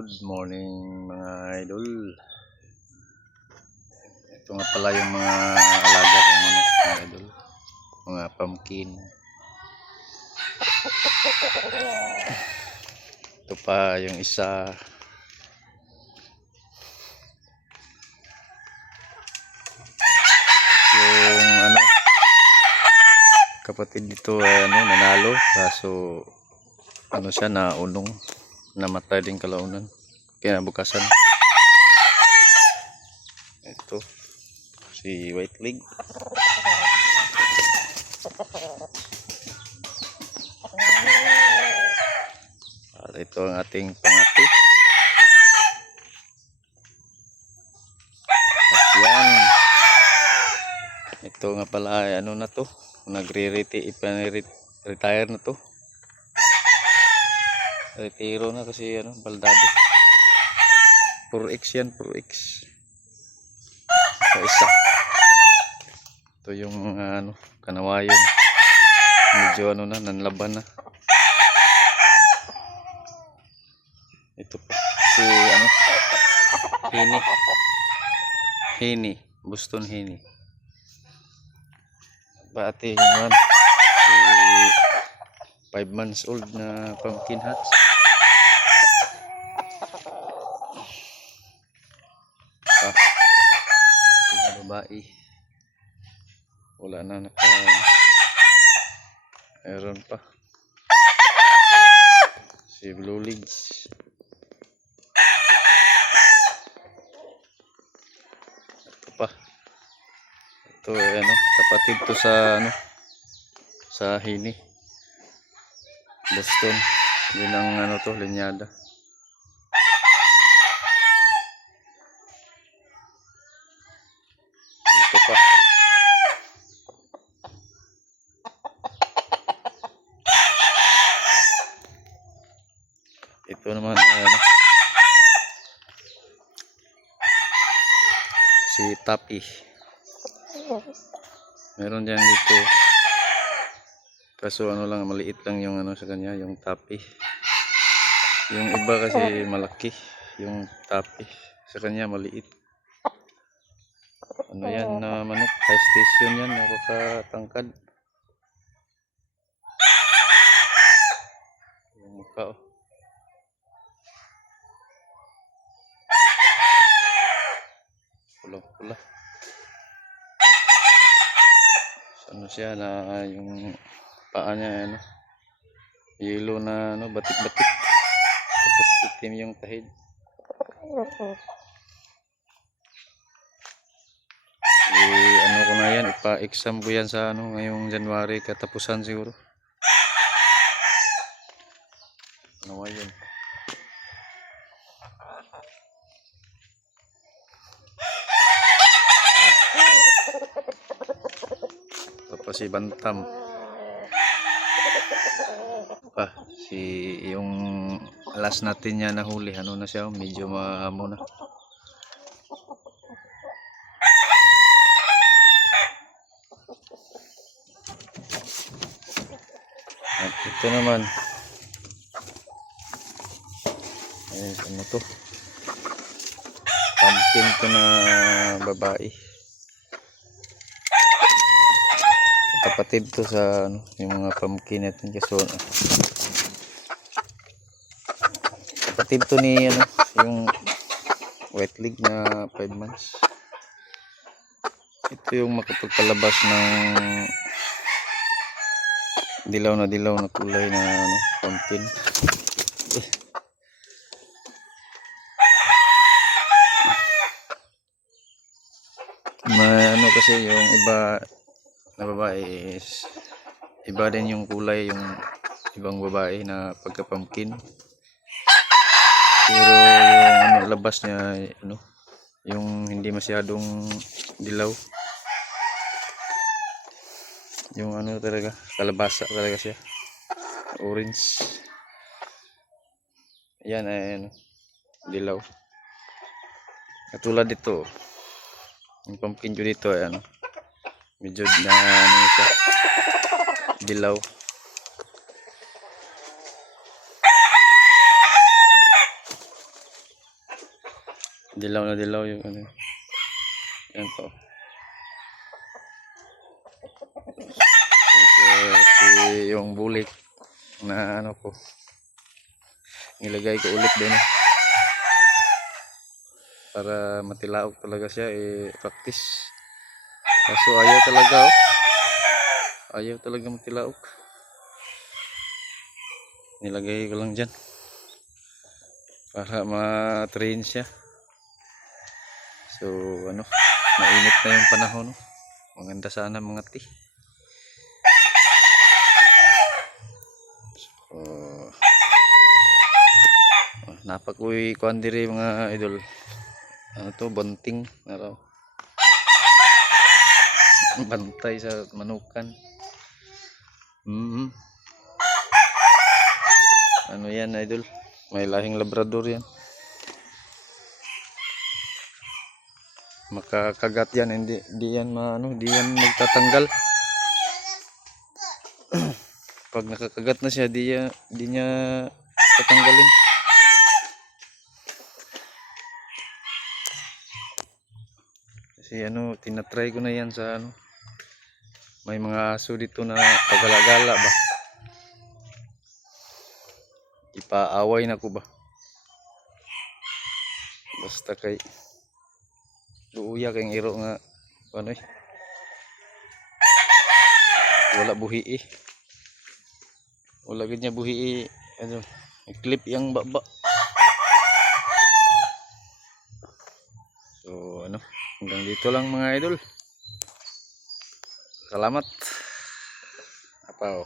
Good morning mga idol. Ito nga pala yung mga alaga kong manok mga idol. Mga pumpkin. Ito pa yung isa. Yung kapatid dito ay nanalo. Kaso siya naunong. Namatay din kalaunan. Kinabukasan. Ito si white leg. At ito ang ating pangati. At yan. Ito nga pala ay na to. Retire na to. Retiro na kasi baldado. 4X yan, 4X. Isa. Ito yung kanawayon. Medyo nanlaban na. Ito pa si Hini, Boston Hini. Pati yung si 5 months old na pumpkin hats. Yung babae wala na meron pa si blue legs. Ito pa, ito kapatid to sa Hini Boston. Yun ang linyada. Ito pa. Ito naman si Tapi. Meron diyan dito. Kaso lang maliit lang yung sa kanya, yung Tapi. Yung iba kasi malaki, yung Tapi. Sa kanya maliit. Yan na manok, high station yan, nakakatangkad. Yung mukha pulang-pula. Siya na yung paa niya yellow na batik-batik. Tapos itim yung tahid. Ko na yan, ipa-exam ko yan sa ngayong January, katapusan siguro. Yun. Tapos si Bantam. Yung last natin niya nahuli, na siya, medyo maamo na. At ito naman to pumpkin to na babae. Kapatid to sa yung mga pumpkin natin kasi kapatid to ni yung white leg na 5 months. Ito yung makapagpalabas ng dilaw na kulay na pumpkin. Kasi yung iba na babae is iba din yung kulay, yung ibang babae na pagka pumpkin. Pero yung labas niya yung hindi masyadong dilaw, yung talaga kalabasa talaga siya, orange. Yan ay dilaw. Katulad dito yung pumpkin ko dito ay medyo na siya dilaw. Dilaw na dilaw yung ano. Yan po. Si yung bulik na ano ko. Nilagay ko ulit din para matilaok talaga siya, practice. Kaso ayaw talaga, oh. Ayaw talaga matilaok. Nilagay ko lang dyan para ma-train siya. So ano, mainit na yung panahon, no? Maganda sana mga ti. So napakuy kuan diri mga idol. Ano to, bunting na raw. Bantay sa manukan. Ano yan idol, may lahing labrador yan. Makakagat yan, hindi yan di yan magtatanggal. Pag nakakagat na siya, di niya tatanggalin. Kasi ano, tinatry ko na yan sa ano, may mga aso dito na pagala-gala ba, ipaaway na ko ba, basta kay luuya kayong iro nga ano wala buhi wala ganyan buhi ano, i-clip yang baba. So ano, hanggang dito lang mga idol. Salamat. Apa